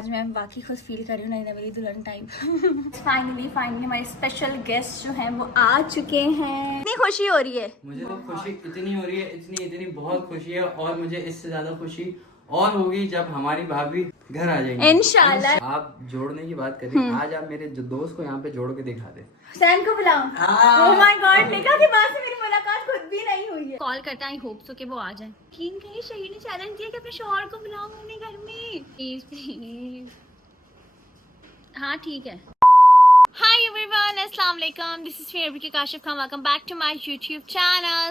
आज मैं वाकई खुद फील कर रही हूँ नई नवेली दुल्हन टाइप। फाइनली हमारे स्पेशल गेस्ट जो हैं वो आ चुके हैं। इतनी खुशी हो रही है मुझे तो खुशी इतनी हो रही है, इतनी बहुत खुशी है। और मुझे इससे ज्यादा खुशी और होगी जब हमारी भाभी घर आ जाएंगी इंशाल्लाह। आप जोड़ने की बात करें, आज आप मेरे जो दोस्त को यहाँ पे जोड़ के दिखा दे। हुसैन को बुलाओ। ओह माय गॉड, निकाह के बाद से मेरी मुलाकात खुद भी नहीं हुई है। कॉल करता है, आई होप सो कि वो आ जाए। किन कहीं शहीद ने चैलेंज किया कि अपने शौहर को बुलाओ अपने घर में, प्लीज प्लीज। हाँ ठीक है। Hi everyone, अस्सलाम वालेकुम। This is Favorite Kashif Khan. Welcome back to my YouTube channel.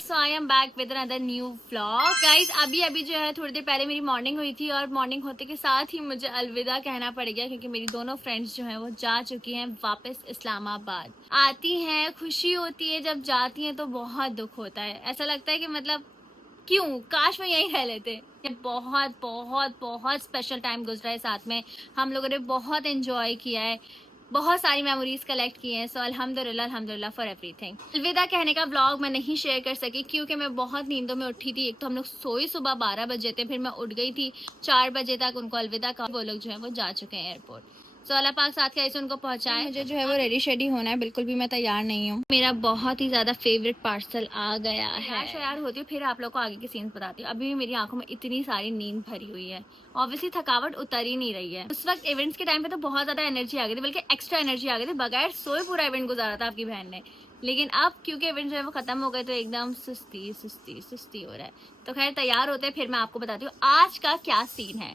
So I am back with another new vlog. Guys, अभी जो है थोड़ी देर पहले मेरी मॉर्निंग हुई थी और मॉर्निंग होते के साथ ही मुझे अलविदा कहना पड़ गया क्योंकि मेरी दोनों फ्रेंड्स जो हैं वो जा चुकी हैं वापस इस्लामाबाद। आती हैं खुशी होती है, जब जाती हैं तो बहुत दुख होता है। ऐसा लगता है कि मतलब क्यों, काश मैं यहीं रह लेते। बहुत बहुत बहुत स्पेशल टाइम गुजरा है साथ में, हम लोगों ने बहुत एंजॉय किया है, बहुत सारी मेमोरीज कलेक्ट की हैं। सो अल्हम्दुलिल्लाह फॉर एवरीथिंग। अलविदा कहने का व्लॉग मैं नहीं शेयर कर सकी क्योंकि मैं बहुत नींदों में उठी थी। एक तो हम लोग सोई सुबह 12 बजे थे, फिर मैं उठ गई थी 4 बजे तक उनको अलविदा कहा। वो लोग जो है वो जा चुके हैं एयरपोर्ट। सो अल्लाह पाक साथ के ऐसे उनको पहुंचाए। मुझे जो है वो रेडी शेडी होना है, बिल्कुल भी मैं तैयार नहीं हूँ। मेरा बहुत ही ज्यादा फेवरेट पार्सल आ गया है। तैयार होती हूँ फिर आप लोग को आगे के सीन्स बताती हूँ। अभी भी मेरी आंखों में इतनी सारी नींद भरी हुई है, ऑब्वियसली थकावट उतर ही नहीं रही है। उस वक्त इवेंट्स के टाइम पे तो बहुत ज्यादा एनर्जी आ गई थी, बल्कि एक्स्ट्रा एनर्जी आ गई थी। बगैर सोए पूरा इवेंट गुजारा था आपकी बहन ने। लेकिन अब क्योंकि इवेंट जो है वो खत्म हो गए तो एकदम सुस्ती हो रहा है। तो खैर तैयार होते हैं, फिर मैं आपको बताती हूँ आज का क्या सीन है।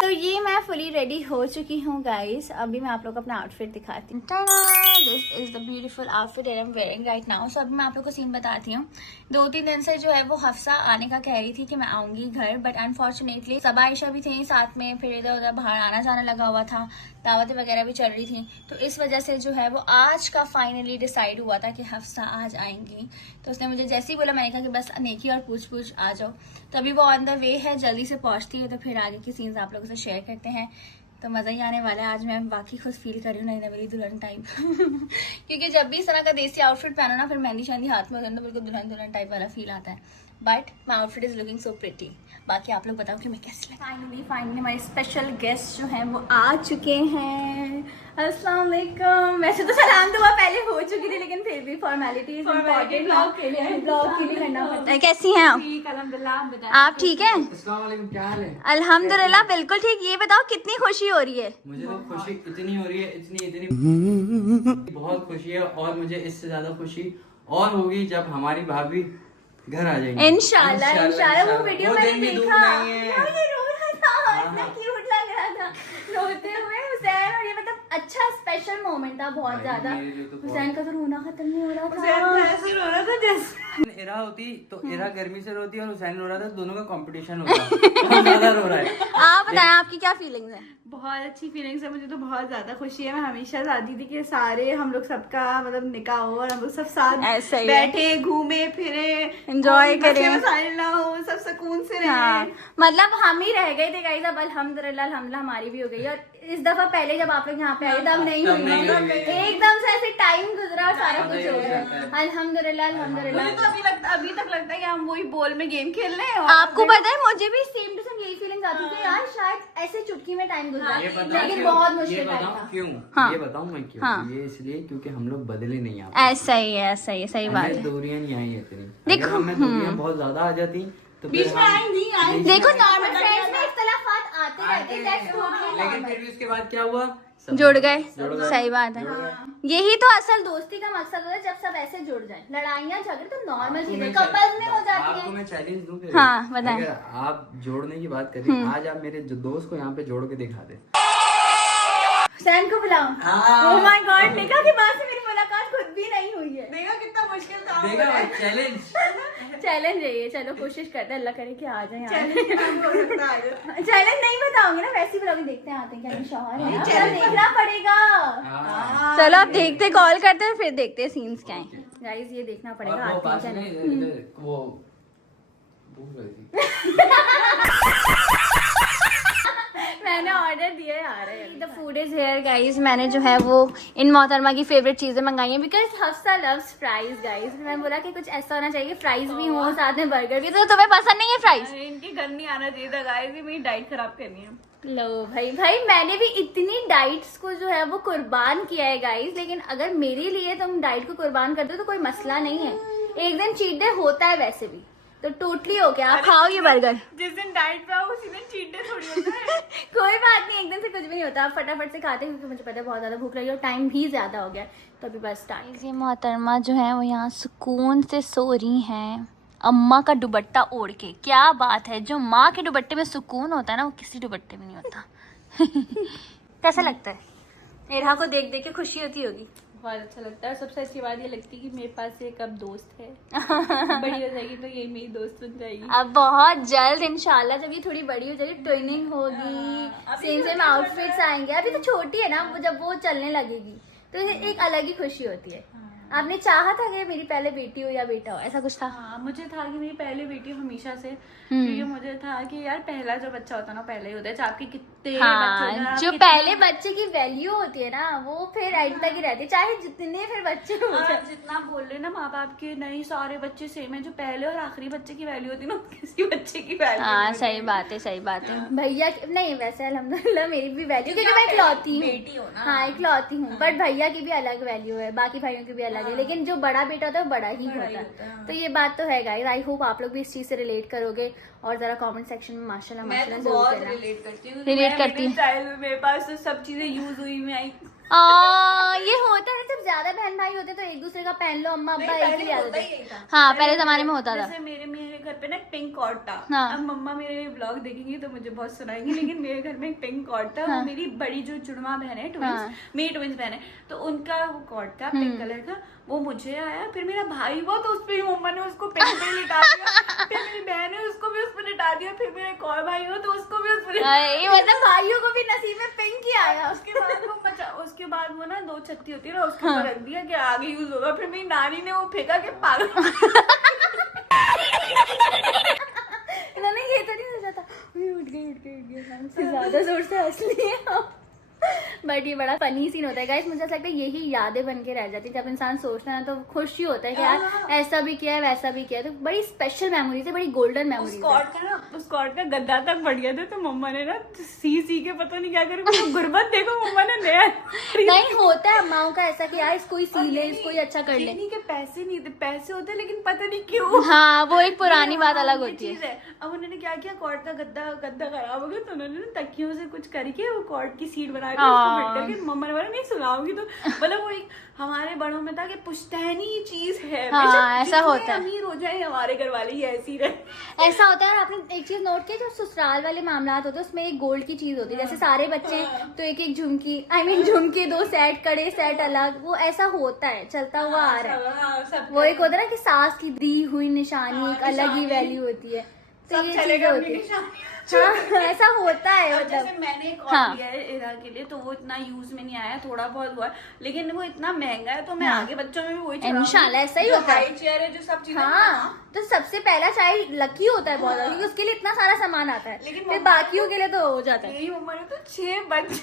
तो ये मैं फुली रेडी हो चुकी हूँ गाइस। अभी मैं आप लोग को अपना आउटफिट दिखाती हूँ। This is the beautiful outfit I am wearing right now. So अभी मैं आप लोग को सीन बताती हूँ। 2-3 दिन से जो है वो हफ्सा आने का कह रही थी कि मैं आऊंगी घर, बट अनफॉर्चुनेटली सब आयशा भी थी साथ में, फिर इधर उधर बाहर आना जाना लगा हुआ था, दावतें वगैरह भी चल रही थी। तो इस वजह से जो है वो आज का फाइनली डिसाइड हुआ था कि हफ्सा आज आएंगी। तो उसने मुझे जैसे ही बोला मैंने कहा कि बस नेकी और पूछ आ जाओ। तो अभी वो ऑन द वे है, जल्दी से पहुंचती है तो फिर आगे की सीन्स आप लोगों से शेयर करते हैं। तो मज़ा ही आने वाला है। आज मैं वाकई खुद फील कर रही हूँ नई नवेली दुल्हन टाइप। क्योंकि जब भी इस तरह का देसी आउटफिट पहनो ना, फिर मेहंदी शहंदी हाथ में होता है तो बिल्कुल दुल्हन टाइप वाला फील आता है। But my outfit is looking so pretty. बाकी आप लोग बताओ कि मैं कैसी लगी। फाइनली हमारे स्पेशल गेस्ट जो हैं वो आ चुके हैं। अस्सलाम वालेकुम। वैसे तो सलाम दुआ पहले हो चुकी थी, लेकिन फिर भी फॉर्मेलिटी ब्लॉग के लिए करना पड़ता है। कैसी हैं आप? अल्हम्दुलिल्लाह। आप ठीक हैं? अस्सलाम वालेकुम, क्या हाल है? अल्हम्दुलिल्लाह बिल्कुल ठीक। ये बताओ कितनी खुशी हो रही है? मुझे तो खुशी इतनी हो रही है, इतनी बहुत खुशी है। और मुझे इससे ज्यादा खुशी और होगी जब हमारी भाभी घर आ जाएंगी। इंशाल्लाह। वो वीडियो मैंने दिन भी दूर देखा। नहीं है। ये रो रहा था, इतना क्यूट लग रहा था रोते हुए हुसैन। और ये मतलब अच्छा स्पेशल मोमेंट था बहुत ज्यादा। हुसैन का तो रोना खत्म नहीं हो रहा था। ऐसे रो रहा था जैसे इरा होती तो इरा गर्मी से रोती और हुसैन रो रहा था, दोनों का कंपटीशन होता। ज्यादा रो रहा है। आप बताएं आपकी क्या फीलिंग्स है? बहुत अच्छी फीलिंग्स है। मुझे तो बहुत ज्यादा खुशी है। मैं हमेशा चाहती थी कि सारे हम लोग सबका मतलब निकाह हो और हम लोग सब साथ बैठे घूमे फिरे एंजॉय करें, मसाइल ना हो, सब सुकून से रहे। हाँ, मतलब हम ही रह गए थे गाइस। अब अल्हम्दुलिल्लाह हमारी भी हो गई। और इस दफा पहले जब आप लोग यहाँ पे आए तब नहीं हुई, एकदम से ऐसे टाइम गुजरा और सारा कुछ हो गया। अल्हम्दुलिल्लाह। मुझे तो अभी तक लगता है कि हम वही बॉल में गेम खेल रहे हैं। आपको पता है मुझे भी सेम टू सेम यही फीलिंग आती थी यार, शायद ऐसे चुटकी में टाइम गुजरा, लेकिन बहुत मुश्किल था। क्यों? हाँ। ये बताऊं मैं क्यों? हाँ। ये इसलिए क्योंकि हम लोग बदले नहीं आप। ऐसा ही है, सही बात है। दूरियां नहीं आई इतनी। देखो, अगर हमें दूरियां बहुत ज्यादा आ जाती तो बीच में आई देखो नॉर्मल फ्रेंड्स में इख्तिलाफात आते रहते हैं, दैट्स टोटली लेकिन नॉर्मल। फिर भी उसके बाद क्या हुआ? जुड़ गए। सही बात है। यही तो असल दोस्ती का मकसद होता है, जब सब ऐसे जुड़ जाए। लड़ाइयाँ झगड़े तो नॉर्मल चीजें कपल्स में हो जाती आपको है। मैं चैलेंज दूं फिर। हाँ, बताएं। अगर आप जोड़ने की बात करें, आज आप मेरे जो दोस्त को यहाँ पे जोड़ के दिखा दे। हुसैन को बुलाओ। ओह माय गॉड, निकाह के बाद से मेरी मुलाकात खुद भी नहीं हुई है। देखा कितना मुश्किल था। देखा चैलेंज है ये। चलो कोशिश करते हैं, अल्लाह करे कि आ जाए। चैलेंज नहीं बताऊंगी ना, वैसे ही बुलाऊंगी। देखते हैं आते हैं क्या शौहर है, चलो देखना पड़ेगा। चलो अब देखते, कॉल करते हैं फिर देखते हैं सीन्स क्या है गाइस। ये देखना पड़ेगा आते हैं चलो। वो भूख लगी थी। मैंने ऑर्डर दिया यार। द फूड इज हियर कर गाइज मैंने जो है वो इन मोहतरमा की फेवरेट चीजें मंगाई हैं because Hafsa loves fries guys. मैंने बोला कि कुछ ऐसा होना चाहिए फ्राइज भी हो साथ में बर्गर भी। तो तुम्हें पसंद नहीं है फ्राइज? इनके घर नहीं आना चाहिए था गाइस, मेरी डाइट खराब करनी है। लो भाई मैंने भी इतनी डाइट्स को जो है वो कुर्बान किया है गाइस, लेकिन अगर मेरे लिए तुम डाइट को कुर्बान कर दो तो कोई मसला नहीं है। एक दिन चीट डे होता है वैसे भी, तो टोटली हो गया। आप खाओ ये बर्गर। जिस दिन डाइट पे आओ उसी दिन चीट डे थोड़ी होता है। कोई बात नहीं, एक दिन से कुछ भी नहीं होता। आप फटाफट से खाते हैं क्योंकि मुझे पता है बहुत ज्यादा भूख लगी और टाइम भी ज्यादा हो गया, तो अभी बस स्टार्ट। ये मोहतरमा जो है वो यहाँ सुकून से सो रही हैं अम्मा का दुपट्टा ओढ़ के। क्या बात है, जो माँ के दुपट्टे में सुकून होता है ना वो किसी दुपट्टे में नहीं होता। कैसा लगता है? नेहा को देख देख के खुशी होती होगी। बहुत अच्छा लगता है। सबसे अच्छी बात ये लगती है कि मेरे पास एक अब दोस्त है। बड़ी हो जाएगी तो ये मेरी दोस्त बन जाएगी। अब बहुत जल्द इंशाल्लाह जब ये थोड़ी बड़ी हो जाएगी, ट्रेनिंग होगी, सेम आउटफिट्स आएंगे। अभी तो छोटी है ना वो, जब वो चलने लगेगी तो एक अलग ही खुशी होती है। आपने चाहा था कि मेरी पहले बेटी हो या बेटा हो, ऐसा कुछ था? हाँ, मुझे था कि मेरी पहले बेटी हो हमेशा से, क्योंकि मुझे था कि यार पहला जो बच्चा होता है ना पहले ही होता है, चाहे आपके कितने बच्चे हो जाए, जो पहले बच्चे की वैल्यू होती है ना वो फिर एंड तक ही रहती है, चाहे जितने फिर बच्चे हो जाए। जितना बोल रहे ना माँ बाप के नहीं सारे बच्चे सेम है, जो पहले और आखिरी बच्चे की वैल्यू होती है ना किसी बच्चे की वैल्यू। हाँ सही बात है, सही बात है। भैया नहीं, वैसे अल्हम्दुलिल्लाह मेरी भी वैल्यू, क्योंकि मैं इकलौती हूँ, बेटी हो ना। हाँ इकलौती हूँ, बट भैया की भी अलग वैल्यू है, बाकी भाइयों की भी अलग है, लेकिन जो बड़ा बेटा होता है वो बड़ा ही होता है। तो ये बात तो है गाइस। आई होप आप लोग भी इस चीज से रिलेट करोगे और जरा कमेंट सेक्शन में माशाल्लाह माशाल्लाह जरूर कहना। रिलेट करती हूँ, रिलेट करती चाइल्ड मेरे पास तो सब चीजें यूज हुई में आई। ये होता है जब ज्यादा बहन भाई होते तो एक दूसरे का पहन लो, अम्मा अब्बा एक ही याद होते। हाँ पहले जमाने में होता था। जैसे मेरे घर पे ना पिंक कॉर्ड था। हाँ। अब मम्मा मेरे ब्लॉग देखेंगी तो मुझे बहुत सुनाएंगी, लेकिन मेरे घर में एक पिंक कॉर्ड था। वो मेरी बड़ी जो जुड़वा बहन है, ट्विंस, मेरी ट्विंस बहन है, तो उनका वो कॉर्ड था पिंक कलर का, वो मुझे आया। फिर मेरा भाई हुआ तो उस पे मम्मा ने उसको पिंक पे लिटा दिया। फिर मेरी बहन है उसको भी उस पे लिटा दिया। फिर मेरा एक और भाई हुआ तो उसको भी उस पे मतलब भाइयों को भी नसीब में पिंक ही आया। उसके बाद वो ना 2 छत्ती होती है ना, उसके ऊपर रख दिया कि आगे यूज होगा। फिर मेरी नानी ने वो फेंका के पागल। इन्होंने ये तो नहीं सोचा था उठ गई हमसे ज्यादा जोर से हंस लिया। बट ये बड़ा फनी सीन होता है गाइस। मुझे ऐसा लगता है यही यादें बन के रह जाती है। जब इंसान सोचता है ना तो खुशी होता है कि यार ऐसा भी किया है वैसा भी किया है, तो बड़ी स्पेशल मेमोरीज है, बड़ी गोल्डन मेमोरीज है। उस कॉर्ड का गद्दा तक बढ़ गया था, तो मम्मा ने ना सी के पता नहीं क्या करे, गुर्बत देखो मम्मा ने नया नहीं होता है अम्माओं का ऐसा कि यार इसको ही सी ले, इसको ही अच्छा कर ले। के पैसे नहीं थे, पैसे होते लेकिन पता नहीं क्यों। हाँ वो एक पुरानी बात अलग होती है। अब उन्होंने क्या किया, कॉर्ड का गद्दा खराब हो गया तो उन्होंने तकियों से कुछ करके वो कॉर्ड की सीट बना के मम्मा ने बोला नहीं सुनाओगी तो, मतलब वो एक हमारे बड़ों में था कि पुश्तैनी चीज है। हाँ, ऐसा होता है। अमीर हो जाए हमारे घर वाले ही ऐसी रहे। ऐसा होता है। और आपने एक चीज नोट की, जो ससुराल वाले मामलात होते हैं उसमें एक गोल्ड की चीज होती है। जैसे सारे बच्चे हैं तो एक एक झुमकी, झुमके 2 सेट, कड़े सेट अलग, वो ऐसा होता है, चलता हुआ आ रहा है। वो एक होता है ना कि सास की दी हुई निशानी एक अलग ही वैल्यू होती है। तो ये चीजें होती है। हाँ ऐसा होता है। मतलब जैसे मैंने एक और लिया है इरा के लिए, तो वो इतना यूज में नहीं आया, थोड़ा बहुत हुआ, लेकिन वो इतना महंगा है तो मैं आगे बच्चों में भी वही इंशाल्लाह ऐसा ही होता है। चेयर है जो सब चीजें। हाँ तो सबसे पहला चाइल्ड लकी होता है बहुत, क्योंकि उसके लिए इतना सारा सामान आता है, लेकिन फिर बाकियों के लिए तो हो जाता है। मेरी मम्मा ने तो 6 बच्चे।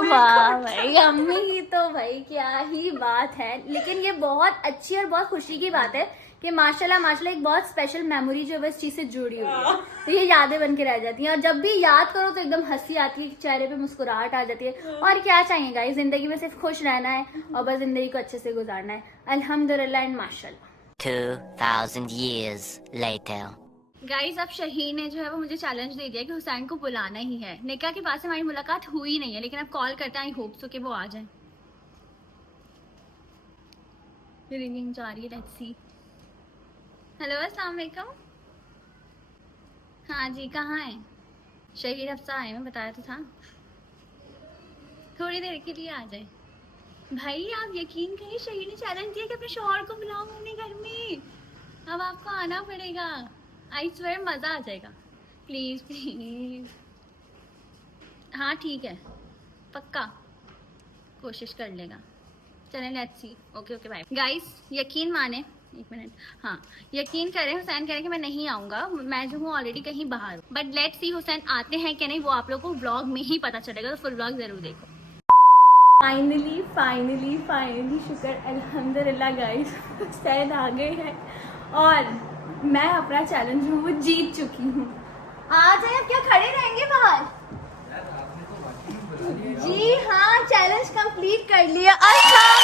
वाह भाई अम्मी की तो भाई क्या ही बात है। लेकिन ये बहुत अच्छी और बहुत खुशी की बात है कि माशाल्लाह एक बहुत स्पेशल मेमोरी जो है इस चीज से जुड़ी हुई है, तो ये यादें बन के रह जाती हैं। और जब भी याद करो तो एकदम हंसी आती है, चेहरे पे मुस्कुराहट आ जाती है। और क्या चाहिए गाइस, जिंदगी में सिर्फ खुश रहना है और बस जिंदगी को अच्छे से गुजारना है। अल्हम्दुलिल्लाह एंड माशाल्लाह। 2000 years later. गाइस अब शहीन ने जो है वो मुझे चैलेंज दे दिया कि हुसैन को बुलाना ही है। निकाह के बाद से हमारी मुलाकात हुई नहीं है, लेकिन अब कॉल करते हैं, आई होप सो कि वो आ जाए। रिंगिंग जा रही है, लेट्स सी। हेलो अस्सलाम वालेकुम। हाँ जी कहाँ है? शहीद हफ्सा आए, मैं बताया तो था, थोड़ी देर के लिए आ जाए। भाई आप यकीन करिए, शहीद ने चैलेंज दिया कि अपने शौहर को बुलाऊं अपने घर में, अब आपको आना पड़ेगा। आई स्वेयर मजा आ जाएगा, प्लीज प्लीज। हाँ ठीक है, पक्का कोशिश कर लेगा। चलें let's see. Okay okay bye guys. यकीन माने, एक मिनट, हाँ यकीन करें, हुसैन कह रहे हैं कि मैं नहीं आऊंगा, मैं जो हूँ ऑलरेडी कहीं बाहर हूँ, बट लेट्स सी हुसैन आते हैं कि नहीं वो आप लोगों को व्लॉग में ही पता चलेगा, तो फुल व्लॉग जरूर देखो। फाइनली शुक्र अल्हम्दुलिल्लाह गाइस सैद आ गए हैं और मैं अपना चैलेंज हूँ वो जीत चुकी हूँ। आ जाए, अब क्या खड़े रहेंगे बाहर? जी हाँ, चैलेंज कंप्लीट कर लिया। अस्सलाम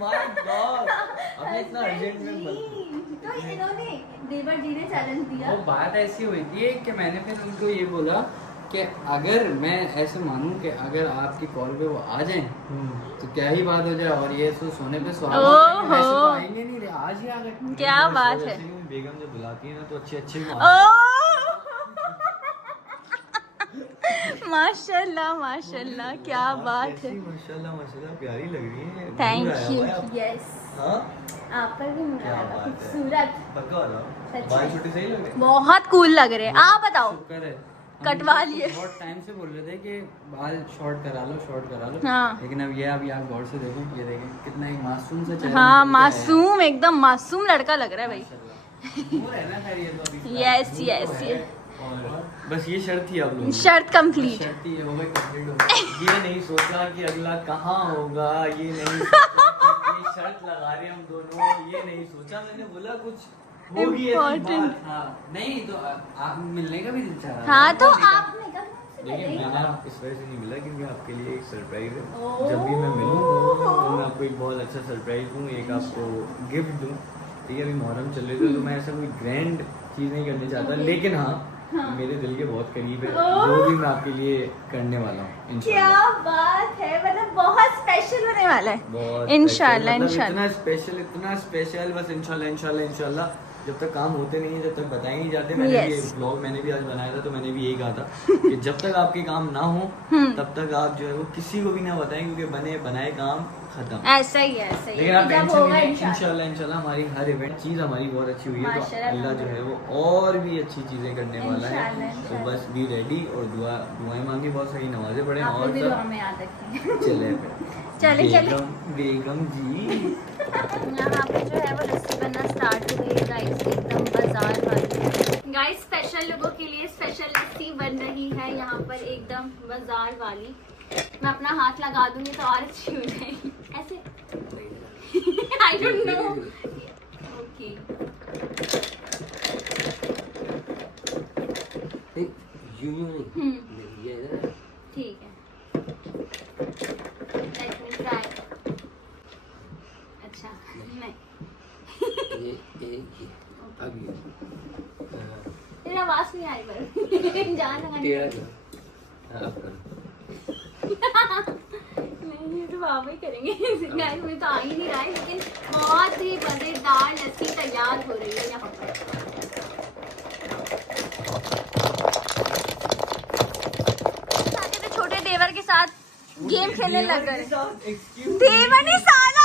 वालेकुम। अब इतना अर्जेंट में तो इन्होंने देवर जी ने चैलेंज दिया। वो बात ऐसी हुई थी कि मैंने फिर उनको ये बोला कि अगर मैं ऐसे मानूं कि अगर आपकी कॉल पे वो आ जाएं तो क्या ही बात हो जाए, और ये सोने पे सुहागा ओहो। ऐसे तो आएंगे नहीं रे, आज ही आ गए। क्या बात है। बेगम जब बुलाती है ना तो अच्छे माशाल्लाह क्या बात है। माशाल्लाह प्यारी लग रही है। Thank you. यस, हाँ आप पर भी मुझे क्या लगा बात है। खूबसूरत, पक्का वाला सच बाल में। छोटे सही लग रहे हैं। बहुत कूल लग रहे हैं। आप बताओ। शुक्र है, कटवा लिए। बहुत टाइम से बोल रहे थे कि बाल शॉर्ट करा लो हाँ। लेकिन अब ये अभी आप गौर से देखो, ये देखें कितना एक मासूम सा चेहरा हाँ, निकल के आया है। मासूम, एकदम मासूम लड़का लग रहा है भाई। माशाल्लाह। वो है ना खैर, ये तो अभी यस वो तो यस है। यस, और बस ये शर्त थी आप लोगों की। शर्त कंप्लीट। शर्त ये हो गई, कंप्लीट हो गई। ये नहीं सोचा कि अगला कहाँ होगा, ये नहीं सोचा कि ये शर्त लगा रहे हम दोनों, ये नहीं सोचा। मैंने बोला कुछ होगी ऐसी Important। बात। हाँ, नहीं तो आप मिलने का भी दिल चाह रहा हाँ, था। तो लेकिन- आप मेकअप से लेकिन मिलेंगे। मैंने इस वजह से नहीं मिला क्योंकि आपके लिए एक सरप्राइज है। ओह। जब भी मैं मिलूँ तो मैं आपको एक बहुत अच्छा सरप्राइज दूँ, एक आपको गिफ्ट दूँ। ठीक है, अभी मुहर्रम चल रहे थे तो मैं ऐसा कोई ग्रैंड चीज़ नहीं करने चाहता, लेकिन हाँ मेरे दिल के बहुत करीब है जो भी मैं आपके लिए करने वाला हूँ क्या इंशाल्लाह। बात है, मतलब बहुत स्पेशल होने वाला है। बहुत इंशाल्लाह, special, मतलब इंशाल्लाह। इतना स्पेशल बस इंशाल्लाह जब तक काम होते नहीं है, जब तक बताए नहीं जाते। मैंने भी Yes. ब्लॉग मैंने भी आज बनाया था तो मैंने भी यही कहा था कि जब तक आपके काम ना हो तब तक आप जो है वो किसी को भी ना बताएं, क्योंकि बने बनाए काम खत्म। ऐसा ही है, ऐसा ही लेकिन है। आप जब टेंशन होगा नहीं, इंशाल्लाह। इंशाल्लाह हमारी हर इवेंट चीज़ हमारी बहुत अच्छी हुई है, तो माशाल्लाह, अल्लाह जो है वो और भी अच्छी चीज़ें करने वाला है। इंशाल्लाह, तो बस बी रेडी और दुआएं मांगी, बहुत सारी नमाजें पढ़ें आप और भी सब दुआ में याद रखिए। चले चले। बेगम जी। यहाँ पे जो है वो लस्सी बनना स्टार्ट हो गई है गाइस, एकदम बाजार वाली। गाइस स्पेशल लोगों के लिए स्पेशल लस्सी बन रही है यहाँ पर, एकदम बाजार वाली। मैं अपना हाथ लगा दूंगी तो और अच्छी हो जाएगी ऐसे। I don't know. ओके, ठीक है। Let me try. अच्छा नहीं, तेरा आवाज नहीं आई पर जान लगा नहीं, ये तो बाबा ही करेंगे। गाइस मुझे तो आ ही नहीं रहा है, लेकिन बहुत ही मजेदार लस्सी तैयार हो रही है यहाँ पर। तो छोटे देवर के साथ गेम खेलने लग गए। देवर नहीं साला।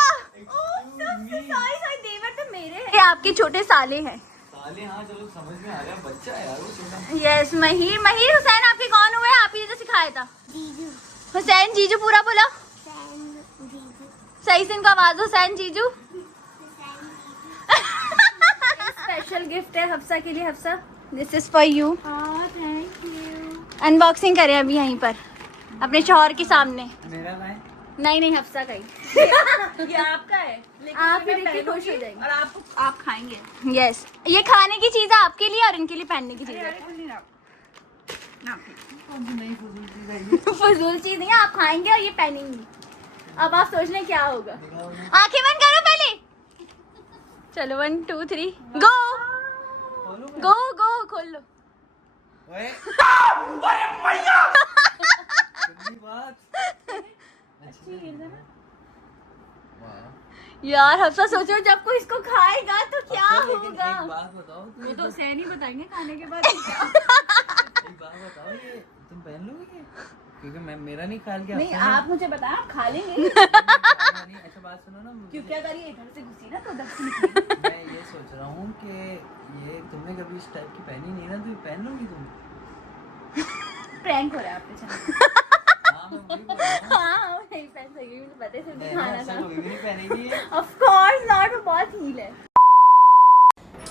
सॉरी, देवर तो मेरे हैं, ये आपके छोटे साले हैं। साले हाँ चलो समझ में आ रहा है, बच्चा है यार वो छोटा। यस, महिर हुसैन आपके कौन हुए? आप ही तो सिखाया था। हुसैन जीजू पूरा बोला सही से, इनका आवाज। हुसैन जीजू। स्पेशल गिफ्ट है हफ्सा के लिए। Hafsa, this is for you. Thank you. Unboxing करें अभी यहीं पर अपने शौहर के सामने। मेरा भाई नहीं हफ्सा का ही। ये आपका है, लेकिन आप मैं भी देख के खुश हो पहनूंगी जाएंगे। और आप खाएंगे। यस, ये खाने की चीज है आपके लिए और इनके लिए पहनने की चीज है। फजूल चीज नहीं है, आप खाएंगे और ये पहनेंगी। अब आप सोच लें क्या होगा। आंखें बंद करो पहले। चलो 1 2 3 गो गो गो, खोल लो। यार हफ्सा सोचो जब कोई इसको खाएगा तो क्या होगा। एक बात बताओ, वो तो सह नहीं बताएंगे खाने के बाद। एक बात बताओ, ये तुम पहन लोगे ये? क्योंकि मैं मेरा नहीं ख्याल कि नहीं, आपका आप मुझे बताएं, आप खा लेंगे। नहीं। अच्छा बात सुनो ना, क्योंकि अगर ये इधर से घुसी ना तो उधर से निकलेगी। मैं ये सोच रहा हूँ कि ये तुमने कभी इस टाइप की पहनी नहीं ना, तो ये पहन लोगी तुम? प्रैंक हो रहा है आपके साथ। हाँ मैं वही बोल रहा हूँ। हाँ नहीं पहन सकेगी, मुझे पता है सिर्फ नहीं, खाना ऐसा था। कभी भी नहीं पहनेगी ये। ऑफ कोर्स नॉट, वो बहुत हील है।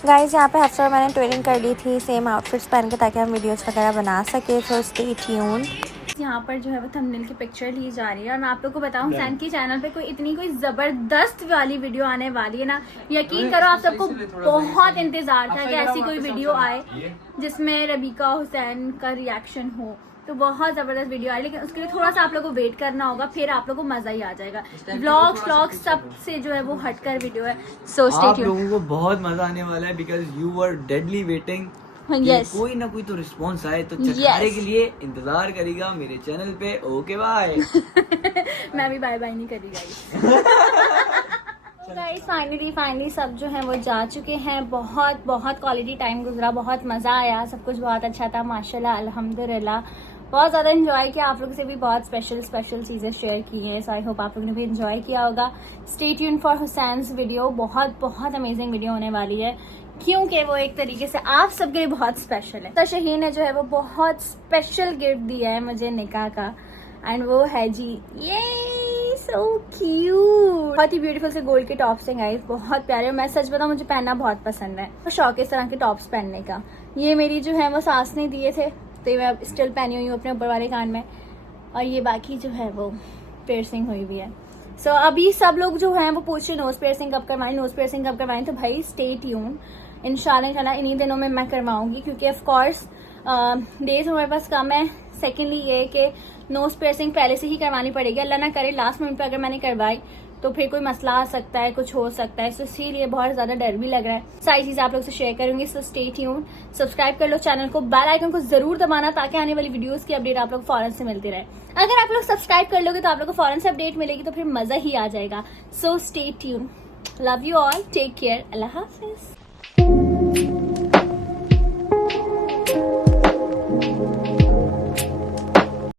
गाइस यहाँ पे हफ्सा और मैंने ट्विनिंग कर ली थी सेम आउटफिट्स पहन के, ताकि हम वीडियोस वगैरह बना सके। So stay tuned. यहाँ पर जो है वो थंबनेल की पिक्चर ली जा रही है और मैं आप लोग को बताऊँ सैन की चैनल पे कोई जबरदस्त वाली वीडियो आने वाली है ना, यकीन करो आप सबको बहुत इंतजार था कि ऐसी कोई वीडियो आए जिसमें रबीका हुसैन का रिएक्शन हो। तो बहुत जबरदस्त वीडियो आई, लेकिन उसके लिए थोड़ा सा आप लोगों को वेट करना होगा, फिर आप लोगों को मजा ही आ जाएगा। व्लॉग सब से जो है वो हटकर वीडियो है। सो स्टे आप ट्यून्ड। लोगों को बहुत मजा आने वाला है because you were deadly waiting. Yes. कोई ना कोई तो रिस्पॉन्स आए, तो चटकारे के लिए इंतजार करेगा मेरे चैनल पे। Okay bye. मैं भी बाय बाय नहीं करी गाइस। फाइनली सब जो है वो जा चुके हैं। बहुत क्वालिटी टाइम गुजरा, बहुत मज़ा आया, सब कुछ बहुत अच्छा था माशाल्लाह अल्हम्दुलिल्लाह। बहुत ज़्यादा एंजॉय किया, आप लोगों से भी बहुत स्पेशल चीज़ें शेयर की हैं। सो आई होप आप लोगों ने भी एंजॉय किया होगा। Stay tuned for Hussain's video, बहुत अमेजिंग वीडियो होने वाली है, क्योंकि वो एक तरीके से आप सबके लिए बहुत स्पेशल है। तो शहीन ने जो है वो बहुत स्पेशल गिफ्ट दिया है मुझे निकाह का, एंड वो है जी ये सो क्यूट, बहुत ही ब्यूटीफुल से गोल्ड के टॉप्स हैं गाइस, बहुत प्यारे। मैं सच बताऊं मुझे पहनना बहुत पसंद है, तो शौक इस तरह के टॉप्स पहनने का। ये मेरी जो है वो सास ने दिए थे, तो मैं स्टिल पहनी हुई हूँ अपने ऊपर वाले कान में, और ये बाकी जो है वो पियर्सिंग हुई हुई है। सो अभी सब लोग जो हैं वो पूछ रहे नोज पियर्सिंग कब करवाएं, तो भाई स्टे ट्यून, इंशाल्लाह इन्हीं दिनों में मैं करवाऊंगी, क्योंकि ऑफ कोर्स डेज हमारे पास कम है। सेकेंडली ये कि नोज पियर्सिंग पहले से ही करवानी पड़ेगी, अल्लाह ना करे लास्ट मिनट पे अगर मैंने करवाई तो फिर कोई मसला आ सकता है, कुछ हो सकता है। सो इसीलिए बहुत ज्यादा डर भी लग रहा है। सारी चीजें आप लोग से शेयर करूंगी। सो स्टे ट्यून, सब्सक्राइब कर लो चैनल को, बेल आइकन को जरूर दबाना, ताकि आने वाली वीडियोस की अपडेट आप लोग फौरन से मिलती रहे। अगर आप लोग सब्सक्राइब कर लोगे तो आप लोग को फौरन से अपडेट मिलेगी, तो फिर मजा ही आ जाएगा। So stay tune, love you all, take care, अल्लाह हाफिज।